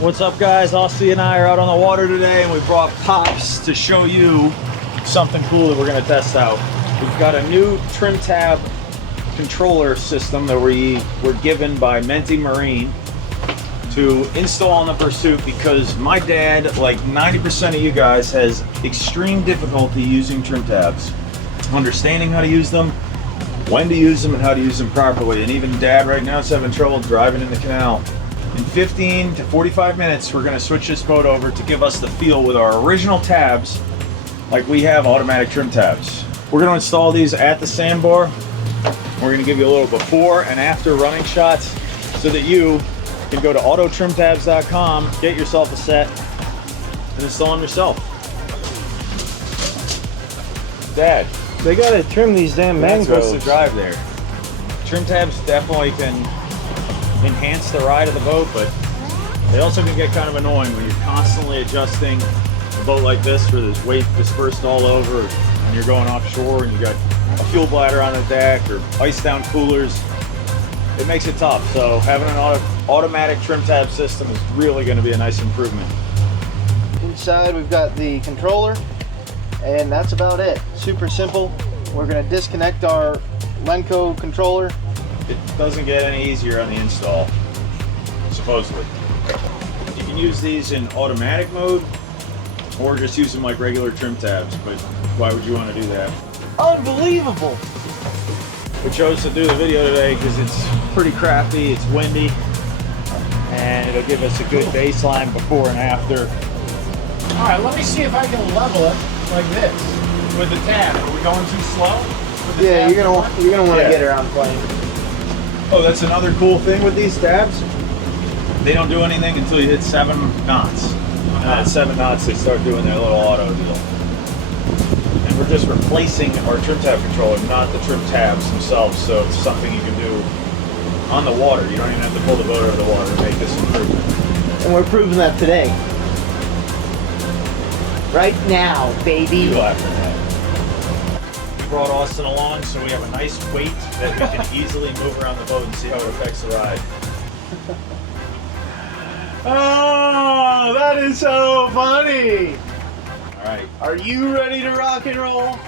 What's up, guys? Aussie and I are out on the water today, and we brought Pops to show you something cool that we're going to test out. We've got a new trim tab controller system that we were given by MENTE Marine to install on the Pursuit because my dad, like 90% of you guys, has extreme difficulty using trim tabs, understanding how to use them, when to use them, and how to use them properly. And even Dad right now is having trouble driving in the canal. In 15 to 45 minutes, we're going to switch this boat over to give us the feel with our original tabs, like we have automatic trim tabs. We're going to install these at the sandbar. We're going to give you a little before and after running shots so that you can go to autotrimtabs.com, get yourself a set, and install them yourself. Dad, they gotta trim these damn mangroves. you're not supposed to drive there. Trim tabs definitely can enhance the ride of the boat, but they also can get kind of annoying when you're constantly adjusting a boat like this where there's weight dispersed all over and you're going offshore and you got a fuel bladder on the deck or ice down coolers. It makes it tough, so having an automatic trim tab system is really going to be a nice improvement. Inside we've got the controller, and that's about it. Super simple. We're going to disconnect our Lenco controller. It doesn't get any easier on the install, supposedly. You can use these in automatic mode or just use them like regular trim tabs, but why would you want to do that? Unbelievable! We chose to do the video today because it's pretty crappy, it's windy, and it'll give us a good baseline before and after. All right, let me see if I can level it like this with the tab. Are we going too slow? Yeah, you're gonna want to get around playing. Oh, that's another cool thing with these tabs. They don't do anything until you hit 7 knots. And at 7 knots, they start doing their little auto deal. And we're just replacing our trim tab controller, not the trim tabs themselves. So it's something you can do on the water. You don't even have to pull the boat out of the water to make this improvement. And we're proving that today. Right now, baby. You laugh at that. Brought Austin along so we have a nice weight that we can easily move around the boat and see how it affects the ride. Oh, that is so funny! Alright. Are you ready to rock and roll?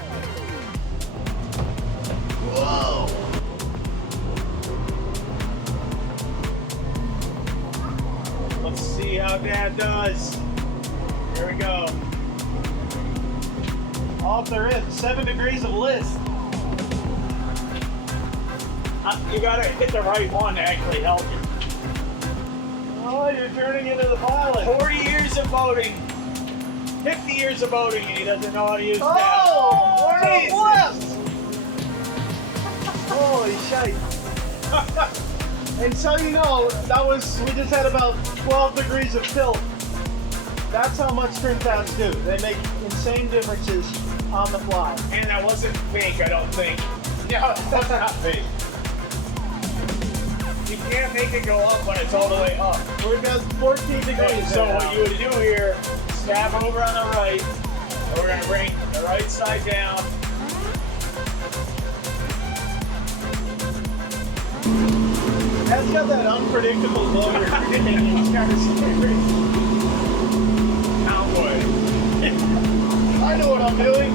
Whoa! Let's see how Dad does. Here we go. Off the rip, 7 degrees of list. You gotta hit the right one to actually help you. Oh, you're turning into the pilot. 40 years of boating. 50 years of boating and he doesn't know how to use that. Oh, we're in Jesus. Holy shite. And so you know, we just had about 12 degrees of tilt. That's how much trim tabs do. They make insane differences on the fly. And that wasn't fake, I don't think. No, that's not fake. You can't make it go up when it's all the way up. We're at 14 degrees. So what you would do here, stab over on the right, and we're gonna bring the right side down. That's got that unpredictable blow you're getting. It's kind of scary. Cowboy. I know what I'm doing.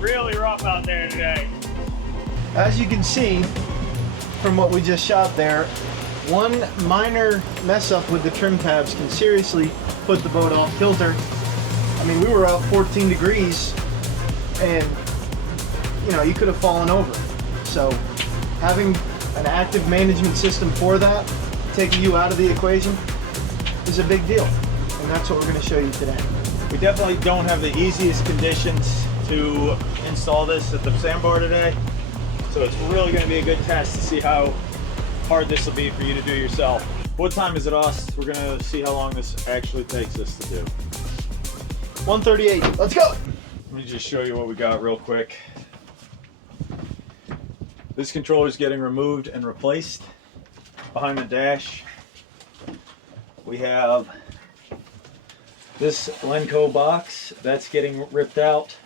Really rough out there today. As you can see from what we just shot there, one minor mess up with the trim tabs can seriously put the boat off kilter. I mean, we were out 14 degrees and you know, you could have fallen over. So having an active management system for that, taking you out of the equation, is a big deal. And that's what we're going to show you today. We definitely don't have the easiest conditions to install this at the sandbar today. So it's really going to be a good test to see how hard this will be for you to do yourself. What time is it, Aust? We're going to see how long this actually takes us to do. 1:38. Let's go! Let me just show you what we got real quick. This controller is getting removed and replaced. Behind the dash, we have this Lenco box that's getting ripped out.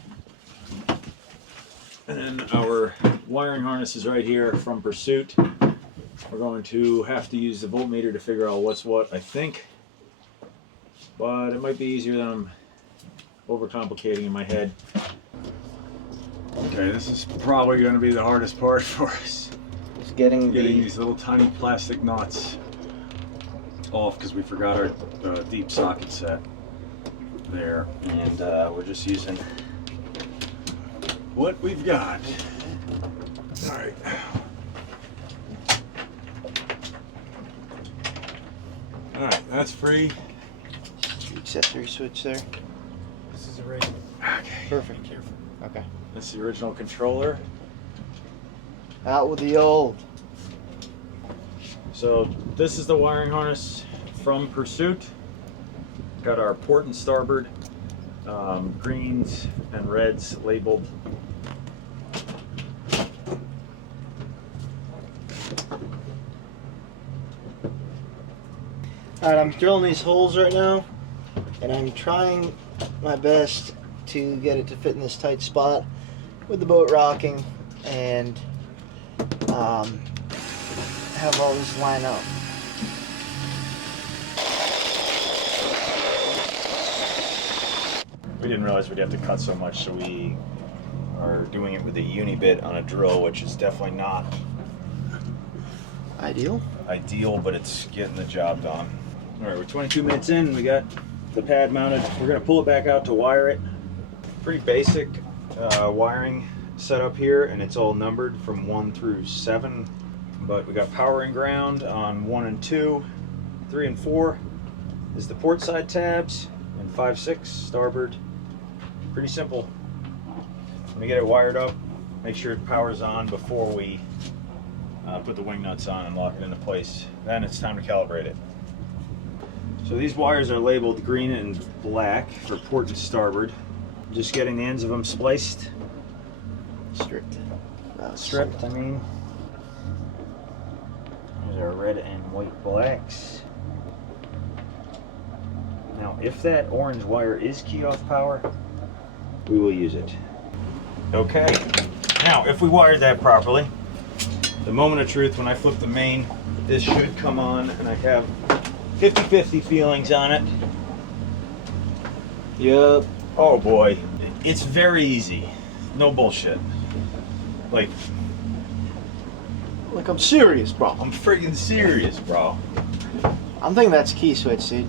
And then our wiring harness is right here from Pursuit. We're going to have to use the voltmeter to figure out what's what, I think. But it might be easier than I'm overcomplicating in my head. Okay, this is probably going to be the hardest part for us. It's getting these little tiny plastic nuts off because we forgot our deep socket set there, and we're just using what we've got. All right. All right, that's free. Accessory switch there. This is a radio. Okay. Perfect. Be careful. Okay. That's the original controller. Out with the old. So this is the wiring harness from Pursuit. Got our port and starboard, greens and reds labeled. Alright, I'm drilling these holes right now, and I'm trying my best to get it to fit in this tight spot with the boat rocking and have all this line up. We didn't realize we'd have to cut so much, so we are doing it with a uni bit on a drill, which is definitely not Ideal? ideal, but it's getting the job done. All right, we're 22 minutes in. We got the pad mounted. We're gonna pull it back out to wire it. Pretty basic wiring setup here, and it's all numbered from 1 through 7. But we got power and ground on 1 and 2. 3 and 4 is the port side tabs, and 5, 6 starboard. Pretty simple. When we get it wired up, make sure it powers on before we put the wing nuts on and lock it into place. Then it's time to calibrate it. So these wires are labeled green and black for port and starboard. Just getting the ends of them spliced. Stripped. Stripped, I mean. There's our red and white blacks. Now, if that orange wire is keyed off power, we will use it. Okay. Now, if we wired that properly, the moment of truth, when I flip the main, this should come on, and I have 50-50 feelings on it. Yep. Oh boy. It's very easy. No bullshit. Like I'm serious, bro. I'm freaking serious, bro. I'm thinking that's key switch, dude.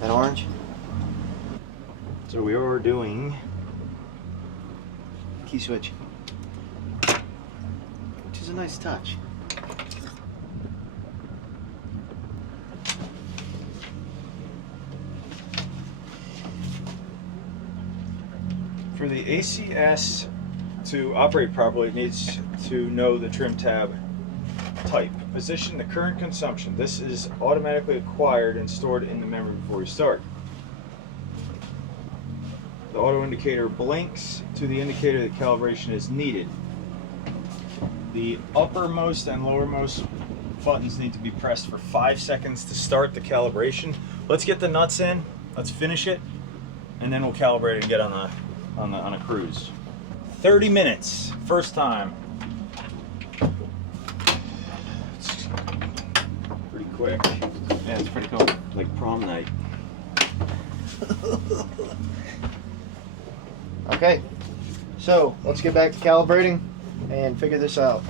That orange? So we are doing Key switch. Which is a nice touch. for the ACS to operate properly, it needs to know the trim tab type, position, the current consumption. This is automatically acquired and stored in the memory before you start. The auto indicator blinks to the indicator that calibration is needed. The uppermost and lowermost buttons need to be pressed for 5 seconds to start the calibration. Let's get the nuts in, let's finish it, and then we'll calibrate it and get on a cruise. 30 minutes, first time. It's pretty quick. Yeah, it's pretty cool. Like prom night. Okay, so let's get back to calibrating and figure this out.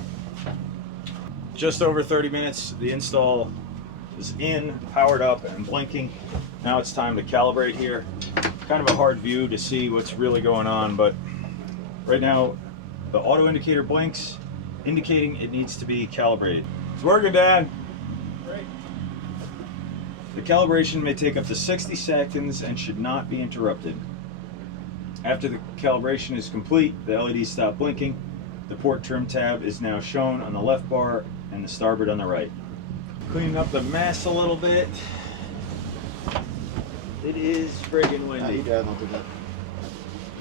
Just over 30 minutes, the install is in, powered up and blinking. Now it's time to calibrate here. Kind of a hard view to see what's really going on, but right now the auto indicator blinks, indicating it needs to be calibrated. It's working, Dad. Great. The calibration may take up to 60 seconds and should not be interrupted. After the calibration is complete, the LEDs stop blinking. The port trim tab is now shown on the left bar and the starboard on the right. Cleaning up the mess a little bit. It is friggin' windy. I'll do that.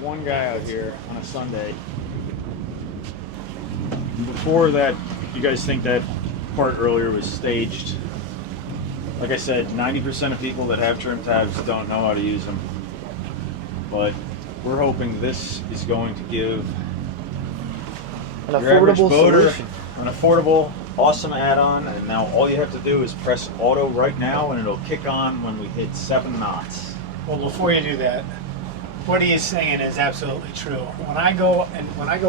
One guy out here on a Sunday. Before that, you guys think that part earlier was staged. Like I said, 90% of people that have trim tabs don't know how to use them. But we're hoping this is going to give An your average affordable boater solution. An affordable, awesome add-on, and now all you have to do is press auto right now and it'll kick on when we hit 7 knots. Well, before you do that, what he is saying is absolutely true. When I go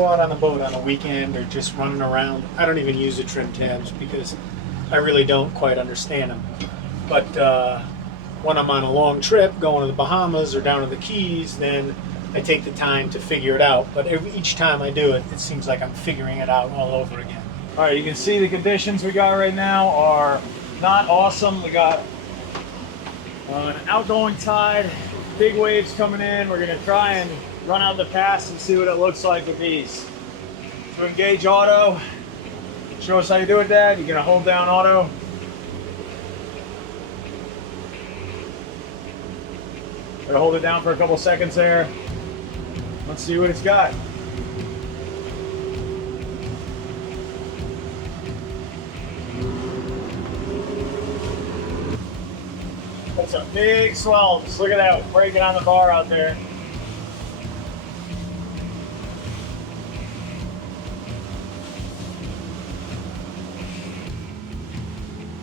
out on the boat on a weekend or just running around, I don't even use the trim tabs because I really don't quite understand them. But when I'm on a long trip, going to the Bahamas or down to the Keys, then I take the time to figure it out. But each time I do it, it seems like I'm figuring it out all over again. All right, you can see the conditions we got right now are not awesome. We got an outgoing tide, big waves coming in. We're gonna try and run out the pass and see what it looks like with these. So engage auto. Show us how you do it, Dad. You're gonna hold down auto. Gonna hold it down for a couple seconds there. Let's see what it's got. That's a big swell. Just look at that, breaking on the bar out there.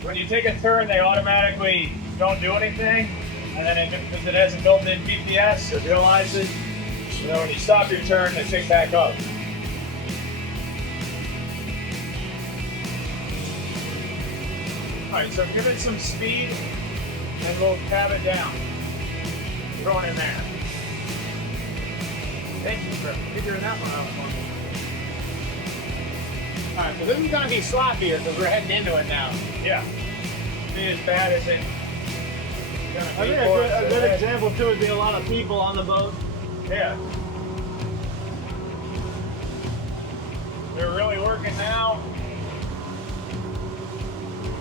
When you take a turn, they automatically don't do anything, and then because it hasn't built-in GPS, it realizes. So then when you stop your turn, they pick back up. All right, so give it some speed, and we'll tab it down. Throw it in there. Thank you for figuring that one out for me. All right, so this is gonna be sloppier because we're heading into it now. Yeah. Be as bad as it. I think a good example too would be a lot of people on the boat. Yeah. They're really working now.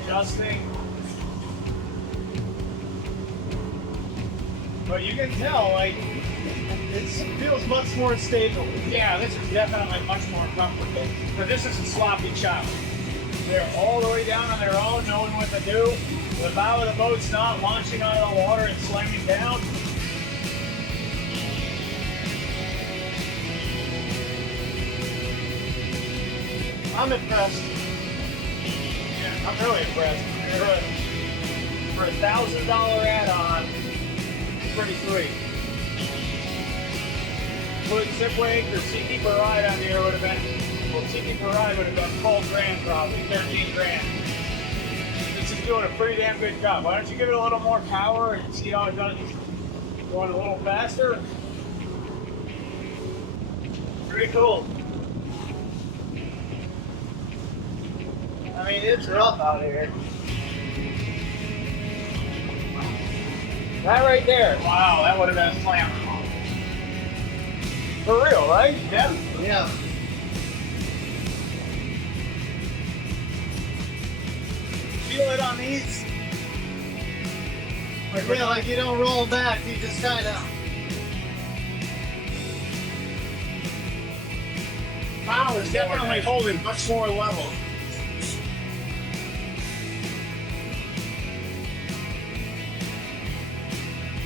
Adjusting. But you can tell, like, It feels much more stable. Yeah, this is definitely much more comfortable. but this is a sloppy chop. They're all the way down on their own, knowing what to do. The bow of the boat's not launching out of the water and slamming down. I'm impressed. Yeah, I'm really impressed. For a $1,000 add-on, it's pretty sweet. Put Zipwake or Seakeeper Ride on here would have been, well, Seakeeper Ride would have been 12 grand probably, 13 grand. This is doing a pretty damn good job. Why don't you give it a little more power and see how it does, going a little faster? Pretty cool. I mean, it's rough out here. That right there. Wow, that would have been flammable. For real, right? Yeah. Yeah. Feel it on these? Like you don't roll back, you just kind of. Bow is definitely holding much more level.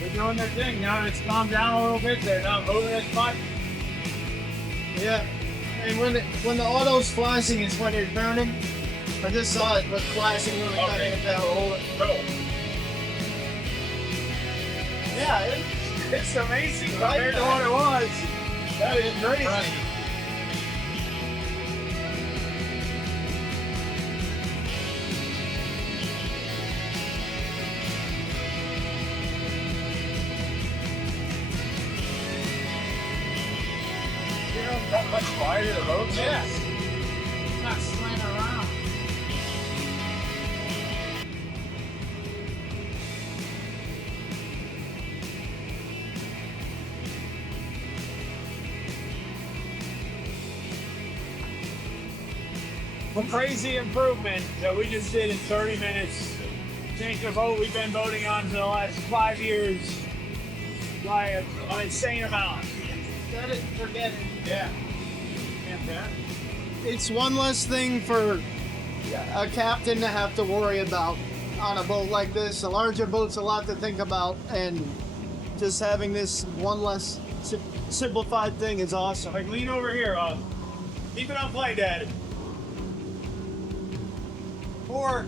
They're doing their thing. Now that it's calmed down a little bit, they're not moving as much. Yeah. And when the auto's flashing is when you're turning. I just saw it was flashing when we kind of hit that roll. Cool. Yeah, It's amazing Right compared to there. what it was. That is crazy. Right. You know how much wider the road's Yes. It's not slanting around. A crazy improvement that we just did in 30 minutes. Changed the boat we've been boating on for the last 5 years by an insane amount. Set it, forget it. Yeah. Can't bet. It's one less thing for a captain to have to worry about on a boat like this. A larger boat's a lot to think about, and just having this one less simplified thing is awesome. Like, lean over here. Keep it on play, Dad. before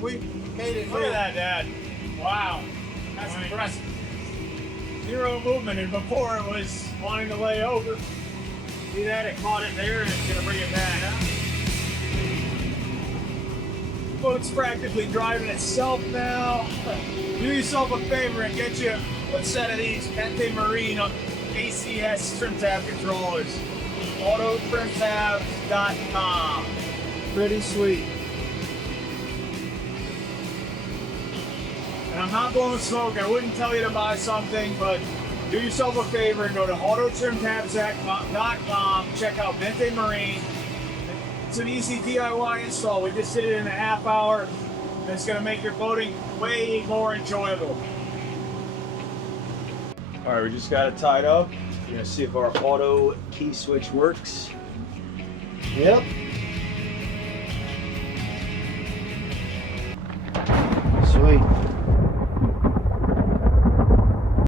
we made it Look move. at that, Dad. Wow. That's impressive. Zero movement, and before it was wanting to lay over. See that? It caught it there and it's going to bring it back, huh? The boat's practically driving itself now. Do yourself a favor and get you a set of these MENTE Marine ACS trim tab controllers. AutoTrimTabs.com. Pretty sweet. And I'm not blowing smoke. I wouldn't tell you to buy something, but do yourself a favor and go to AutoTrimTabs.com. Check out MENTE Marine. It's an easy DIY install. We just did it in a half hour. And it's going to make your boating way more enjoyable. All right, we just got it tied up. We're going to see if our auto key switch works. Yep. Sweet.